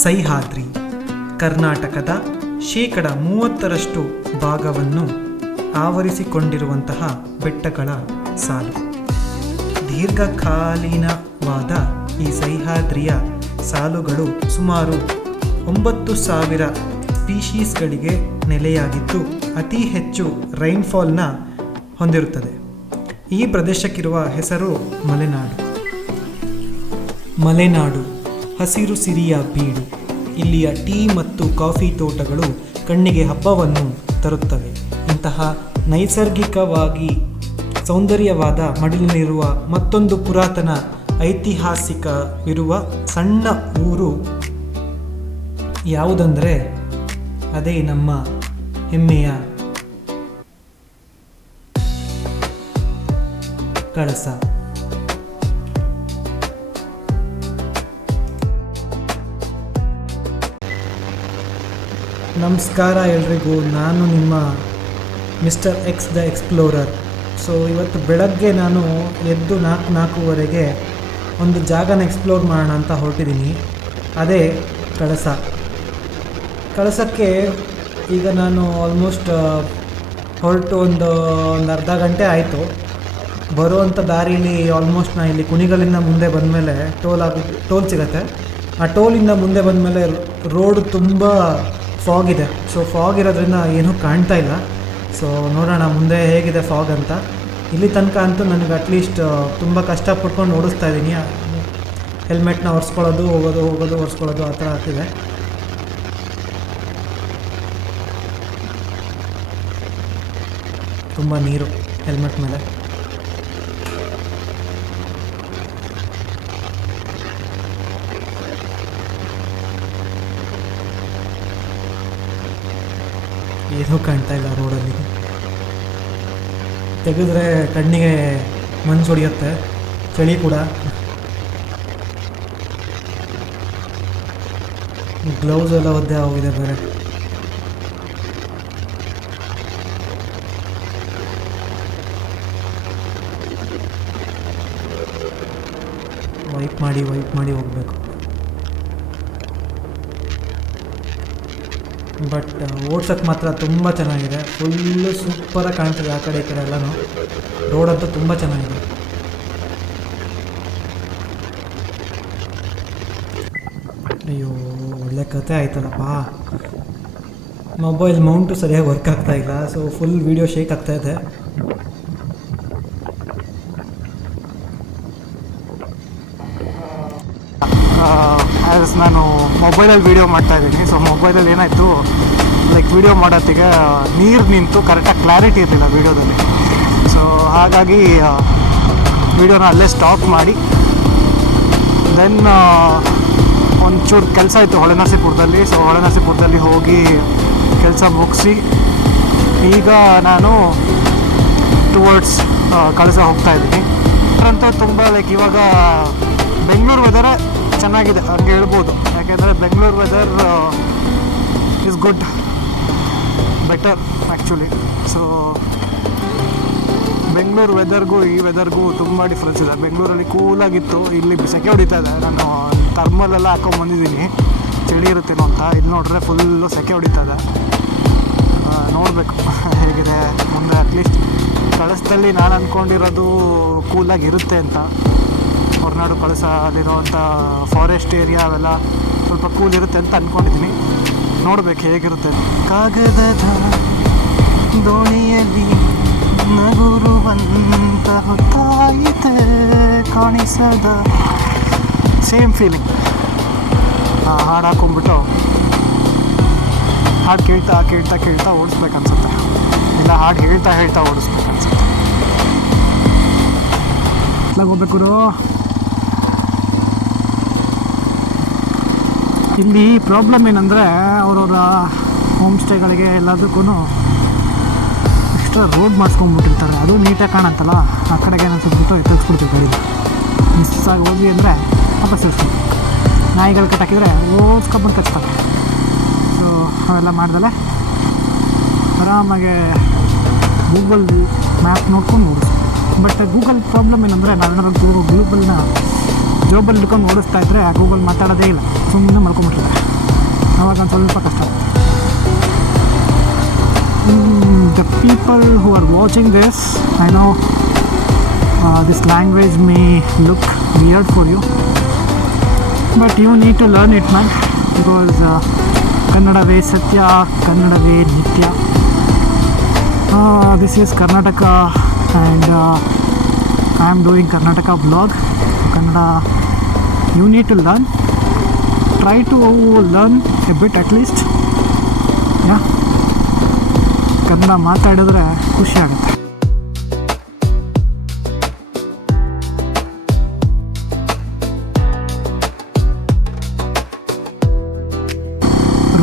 ಸಹ್ಯಾದ್ರಿ ಕರ್ನಾಟಕದ 30% ಭಾಗವನ್ನು ಆವರಿಸಿಕೊಂಡಿರುವಂತಹ ಬೆಟ್ಟಗಳ ಸಾಲು. ದೀರ್ಘಕಾಲೀನವಾದ ಈ ಸಹ್ಯಾದ್ರಿಯ ಸಾಲುಗಳು ಸುಮಾರು 9,000 ಸ್ಪೀಷೀಸ್ಗಳಿಗೆ ನೆಲೆಯಾಗಿದ್ದು ಅತಿ ಹೆಚ್ಚು ರೈನ್ಫಾಲ್ನ ಹೊಂದಿರುತ್ತದೆ. ಈ ಪ್ರದೇಶಕ್ಕಿರುವ ಹೆಸರು ಮಲೆನಾಡು ಹಸಿರು ಸಿರಿಯ ಬೀಡು. ಇಲ್ಲಿಯ ಟೀ ಮತ್ತು ಕಾಫಿ ತೋಟಗಳು ಕಣ್ಣಿಗೆ ಹಬ್ಬವನ್ನು ತರುತ್ತವೆ. ಇಂತಹ ನೈಸರ್ಗಿಕವಾಗಿ ಸೌಂದರ್ಯವಾದ ಮಡಿಲಿನಲ್ಲಿರುವ ಮತ್ತೊಂದು ಪುರಾತನ ಐತಿಹಾಸಿಕವಿರುವ ಸಣ್ಣ ಊರು ಯಾವುದಂದರೆ ಅದೇ ನಮ್ಮ ಹೆಮ್ಮೆಯ ಕಳಸ. ನಮಸ್ಕಾರ ಎಲ್ರಿಗೂ, ನಾನು ನಿಮ್ಮ mister X the explorer. So ಇವತ್ತು ಬೆಳಗ್ಗೆ ನಾನು ಎದ್ದು 4:04ವರೆಗೆ ಒಂದು ಜಾಗನ ಎಕ್ಸ್ಪ್ಲೋರ್ ಮಾಡೋಣ ಅಂತ ಹೊರಟಿದ್ದೀನಿ. ಅದೇ ಕಳಸಕ್ಕೆ ಈಗ ನಾನು ಆಲ್ಮೋಸ್ಟ್ ಹೊರಟು ಒಂದು ಅರ್ಧ ಗಂಟೆ ಆಯಿತು. ಬರುವಂಥ ದಾರಿಲಿ ಆಲ್ಮೋಸ್ಟ್ ನಾನು ಇಲ್ಲಿ ಕುಣಿಗಲಿಂದ ಮುಂದೆ ಬಂದಮೇಲೆ ಟೋಲ್ ಸಿಗುತ್ತೆ. ಆ ಟೋಲಿಂದ ಮುಂದೆ ಬಂದಮೇಲೆ ರೋಡ್ ತುಂಬ ಫಾಗ್ ಇದೆ. ಸೊ ಫಾಗ್ ಇರೋದ್ರಿಂದ ಏನೂ ಕಾಣ್ತಾ ಇಲ್ಲ. ಸೊ ನೋಡೋಣ ಮುಂದೆ ಹೇಗಿದೆ ಫಾಗ್ ಅಂತ. ಇಲ್ಲಿ ತನಕ ಅಂತೂ ನನಗೆ ಅಟ್ಲೀಸ್ಟ್ ತುಂಬ ಕಷ್ಟಪಟ್ಕೊಂಡು ಓಡಿಸ್ತಾ ಇದ್ದೀನಿ. ಹೆಲ್ಮೆಟ್ನ ಒರೆಸ್ಕೊಳ್ಳೋದು ಹೋಗೋದು ಒರೆಸ್ಕೊಳ್ಳೋದು ಆ ಥರ ಆಗ್ತಿದೆ. ತುಂಬ ನೀರು ಹೆಲ್ಮೆಟ್ ಮೇಲೆ. ಏನೂ ಕಾಣ್ತಾ ಇಲ್ಲ ರೋಡಲ್ಲಿ. ತೆಗೆದ್ರೆ ಕಣ್ಣಿಗೆ ಮಂಜು ಹೊಡೆಯುತ್ತೆ, ಚಳಿ ಕೂಡ. ಗ್ಲೌಸ್ ಎಲ್ಲ ಒದ್ದೆ ಹೋಗಿದೆ ಬೇರೆ. ವೈಪ್ ಮಾಡಿ ಹೋಗಬೇಕು. ಬಟ್ ಓಡ್ಸೋಕ್ಕೆ ಮಾತ್ರ ತುಂಬ ಚೆನ್ನಾಗಿದೆ. ಫುಲ್ಲು ಸೂಪರಾಗಿ ಕಾಣ್ತಿದೆ ಆ ಕಡೆ ಈ ಕಡೆ ಎಲ್ಲನೂ. ರೋಡಂತೂ ತುಂಬ ಚೆನ್ನಾಗಿದೆ. ಅಯ್ಯೋ, ಒಳ್ಳೆ ಕತೆ ಆಯ್ತಲ್ಲಪ್ಪ. ಮೊಬೈಲ್ ಮೌಂಟು ಸರಿಯಾಗಿ ವರ್ಕ್ ಆಗ್ತಾಯಿಲ್ಲ. ಸೊ ಫುಲ್ ವೀಡಿಯೋ ಶೇಕ್ ಆಗ್ತಾಯಿದೆ. ನಾನು ಮೊಬೈಲಲ್ಲಿ ವೀಡಿಯೋ ಮಾಡ್ತಾಯಿದ್ದೀನಿ. ಸೊ ಮೊಬೈಲಲ್ಲಿ ಏನಾಯಿತು, ಲೈಕ್ ವೀಡಿಯೋ ಮಾಡೋತ್ತಿಗೆ ನೀರು ನಿಂತು ಕರೆಕ್ಟಾಗಿ ಕ್ಲಾರಿಟಿ ಇರಲಿಲ್ಲ ವೀಡಿಯೋದಲ್ಲಿ. ಸೊ ಹಾಗಾಗಿ ವೀಡಿಯೋನ ಅಲ್ಲೇ ಸ್ಟಾಪ್ ಮಾಡಿ ದೆನ್ ಒಂಚೂರು ಕೆಲಸ ಇತ್ತು ಹೊಳೆನರಸೀಪುರದಲ್ಲಿ. ಸೊ ಹೊಳೆನರಸೀಪುರದಲ್ಲಿ ಹೋಗಿ ಕೆಲಸ ಮುಗಿಸಿ ಈಗ ನಾನು ಟುವರ್ಡ್ಸ್ ಕಳಸ ಹೋಗ್ತಾಯಿದ್ದೀನಿ. ಅಂತೂ ತುಂಬ ಲೈಕ್ ಇವಾಗ ಬೆಂಗಳೂರು ವೆದರೇ ಚೆನ್ನಾಗಿದೆ ಹಂಗೆ ಹೇಳ್ಬೋದು. ಯಾಕೆಂದರೆ Bengaluru weather is good, better actually. So Bengaluru ವೆದರ್ಗೂ ಈ ವೆದರ್ಗೂ ತುಂಬ ಡಿಫ್ರೆನ್ಸ್ ಇದೆ. ಬೆಂಗಳೂರಲ್ಲಿ ಕೂಲಾಗಿತ್ತು, ಇಲ್ಲಿ ಸೆಕೆ ಹೊಡಿತಾ ಇದೆ. ನಾನು ಥರ್ಮಲೆಲ್ಲ ಹಾಕೊಂಡ್ಬಂದಿದ್ದೀನಿ ಚಳಿ ಇರುತ್ತೇನೋ ಅಂತ. ಇಲ್ಲಿ ನೋಡಿದ್ರೆ ಫುಲ್ಲು ಸೆಕೆ ಹೊಡಿತಾ ಇದೆ. ನೋಡಬೇಕು ಹೇಗಿದೆ ಮುಂದೆ. ಅಟ್ಲೀಸ್ಟ್ ಕಳಸದಲ್ಲಿ ನಾನು ಅಂದ್ಕೊಂಡಿರೋದು ಕೂಲಾಗಿರುತ್ತೆ ಅಂತ. ಹೊರನಾಡು ಕಳಸ ಅಲ್ಲಿರೋವಂಥ ಫಾರೆಸ್ಟ್ ಏರಿಯಾ ಅವೆಲ್ಲ ಸ್ವಲ್ಪ ಕೂಲ್ ಇರುತ್ತೆ ಅಂತ ಅಂದ್ಕೊಂಡಿದ್ದೀನಿ. ನೋಡಬೇಕು ಹೇಗಿರುತ್ತೆ. ಕಾಗದದ ದೋಣಿಯಲ್ಲಿ ನಗುರುವಂತ ಹೊತ್ತಾಯಿತೆ ಕಾಣಿಸದ ಸೇಮ್ ಫೀಲಿಂಗ್. ಹಾಡು ಹಾಕೊಂಡ್ಬಿಟ್ಟು ಹಾಡು ಕೇಳ್ತಾ ಓಡಿಸ್ಬೇಕನ್ಸುತ್ತೆ. ಇಲ್ಲ ಹಾಡು ಹೇಳ್ತಾ ಓಡಿಸ್ಬೇಕನ್ಸುತ್ತೆ. ಹೋಗ್ಬೇಕು. ಇಲ್ಲಿ ಪ್ರಾಬ್ಲಮ್ ಏನಂದರೆ ಅವರವರ ಹೋಮ್ ಸ್ಟೇಗಳಿಗೆ ಎಲ್ಲದಕ್ಕೂ ಎಕ್ಸ್ಟ್ರಾ ರೋಡ್ ಮಾಡಿಸ್ಕೊಂಡ್ಬಿಟ್ಟಿರ್ತಾರೆ. ಅದು ನೀಟಾಗಿ ಕಾಣುತ್ತಲ್ಲ, ಆ ಕಡೆಗೆ ಏನಿಸ್ಬಿಟ್ಟು ಎತ್ತಿಸ್ಬಿಡ್ತೀವಿ ಗಾಡಿ. ಮಿಸ್ಸಾಗಿ ಹೋಗಿ ಅಂದರೆ ವಾಪಸ್ ಇಳಿಸ್ಬೇಕು. ನಾಯಿಗಳು ಕಟ್ಟಾಕಿದರೆ ಓಡಿಸ್ಕೊಂಡ್ಬಂದು ಕಚ್ತಾರೆ. ಸೊ ಅವೆಲ್ಲ ಮಾಡ್ದಲೆ ಆರಾಮಾಗೆ ಗೂಗಲ್ ಮ್ಯಾಪ್ ನೋಡ್ಕೊಂಡು ಓಡಿಸ್ಬೇಕು. ಬಟ್ ಗೂಗಲ್ ಪ್ರಾಬ್ಲಮ್ ಏನಂದರೆ ನಾವೇನಾದ್ರು ಗೂಗಲ್ನ ಜೋಬಲ್ಲಿ ಹಿಡ್ಕೊಂಡು ಓಡಿಸ್ತಾ ಇದ್ದರೆ ಗೂಗಲ್ ಮಾತಾಡೋದೇ ಇಲ್ಲ, ಸುಮ್ಮನೆ ಮಾಡ್ಕೊಂಬಿಟ್ಟಿರ್ತಾರೆ. ಆವಾಗ ಒಂದು ಸ್ವಲ್ಪ ಕಷ್ಟ. The people who are watching this, I know this language may look weird for you, but you need to learn it, man, because kannadave satya, kannadave nitya. This is Karnataka, and I am doing Karnataka vlog. Kannada you need to learn, try to learn a bit at least. Yeah, Kannada ಮಾತಾಡಿದ್ರೆ ಖುಷಿ ಆಗುತ್ತೆ.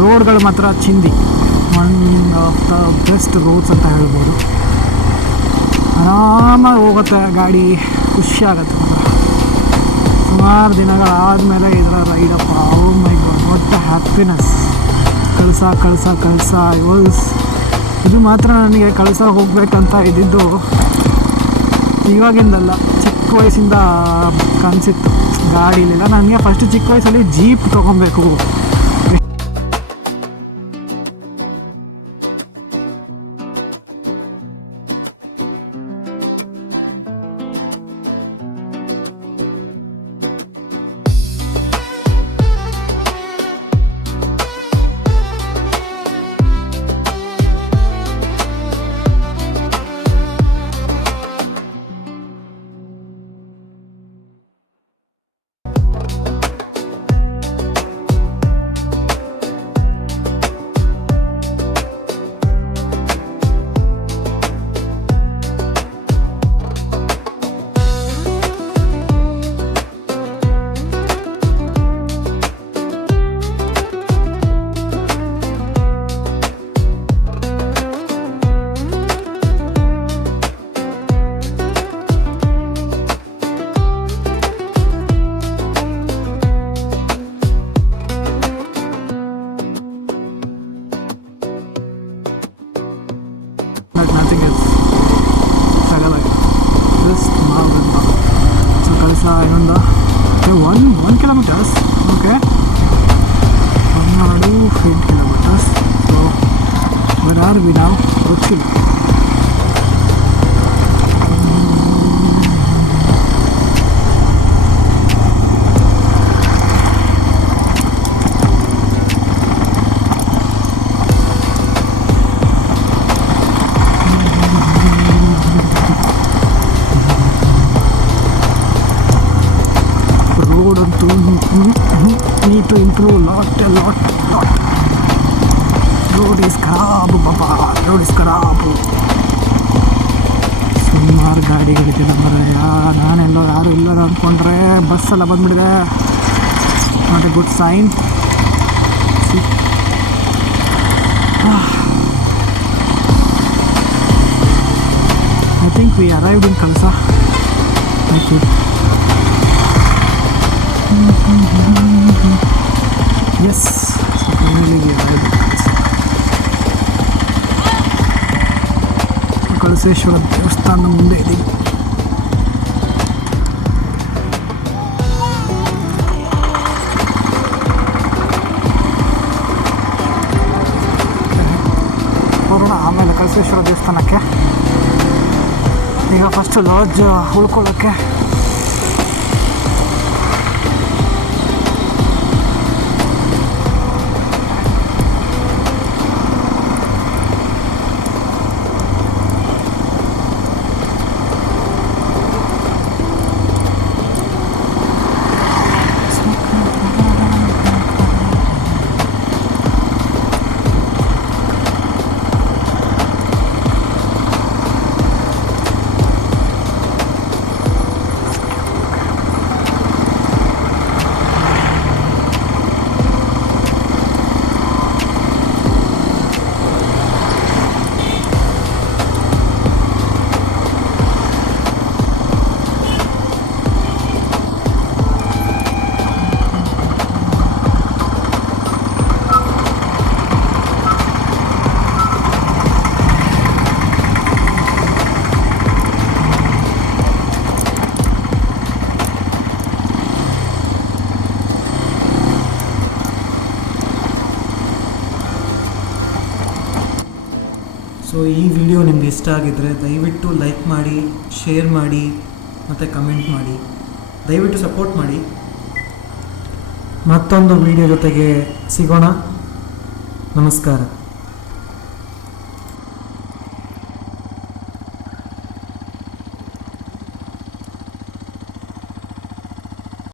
ರೋಡ್ಗಳು ಮಾತ್ರ ಚಿಂದಿ, one of the best roads ಅಂತ ಹೇಳ್ಬೋದು. ಆರಾಮಾಗಿ ಹೋಗುತ್ತೆ ಗಾಡಿ, ಖುಷಿ ಆಗುತ್ತೆ ಮಾತ್ರ. ಸುಮಾರು ದಿನಗಳಾದಮೇಲೆ ಇದರ ರೈಡಪ್ಪ, ಓ ಮೈ ಗಾಡ್, ವಾಟ್ ಹ್ಯಾಪಿನೆಸ್. ಕಳಸ ಇದು ಮಾತ್ರ ನನಗೆ ಕಳಸ ಹೋಗ್ಬೇಕಂತ ಇದ್ದಿದ್ದು ಇವಾಗಿಂದಲ್ಲ, ಚಿಕ್ಕ ವಯಸ್ಸಿಂದ ಕನಸಿತ್ತು. ಗಾಡೀಲಿಲ್ಲ, ನನಗೆ ಫಸ್ಟ್ ಚಿಕ್ಕ ವಯಸ್ಸಲ್ಲಿ ಜೀಪ್ ತೊಗೊಬೇಕು. Nothing else. Sagalak. Just mountain. So Kalsa Inunda. Okay, one kilometers. Okay. 1.8 kilometers. So where are we now? Okay. Need to improve lot. Road is ಖರಾಬ್ ಬಾಬಾ, ರೋಡ್ ಇಸ್ ಖರಾಬು. ಸುಮಾರು ಗಾಡಿಗಳಿದೆ ಬರಯ್ಯ. ನಾನೆಲ್ಲೋ ಯಾರು ಇಲ್ಲ ಅಂದ್ಕೊಂಡ್ರೆ ಬಸ್ಸೆಲ್ಲ ಬಂದ್ಬಿಟ್ಟಿದೆ. Not a good sign. I think we arrived in Kalsa. I think. Yes, so finally we arrived in Kalsa. ಕಳಸೇಶ್ವರ ದೇವಸ್ಥಾನ ಮುಂದೆ ಇದ್ದೀವಿ. ಹೋಗೋಣ ಆಮೇಲೆ ಕಳಸೇಶ್ವರ ದೇವಸ್ಥಾನಕ್ಕೆ. ಈಗ ಫಸ್ಟ್ ಲಾಡ್ಜ್ ಉಳ್ಕೊಳ್ಳೋಕ್ಕೆ ಸೊ ಈ ವಿಡಿಯೋ ನಿಮ್ಗೆ ಇಷ್ಟ ಆಗಿದ್ದರೆ ದಯವಿಟ್ಟು ಲೈಕ್ ಮಾಡಿ, ಶೇರ್ ಮಾಡಿ ಮತ್ತು ಕಮೆಂಟ್ ಮಾಡಿ. ದಯವಿಟ್ಟು ಸಪೋರ್ಟ್ ಮಾಡಿ. ಮತ್ತೊಂದು ವಿಡಿಯೋ ಜೊತೆಗೆ ಸಿಗೋಣ. ನಮಸ್ಕಾರ.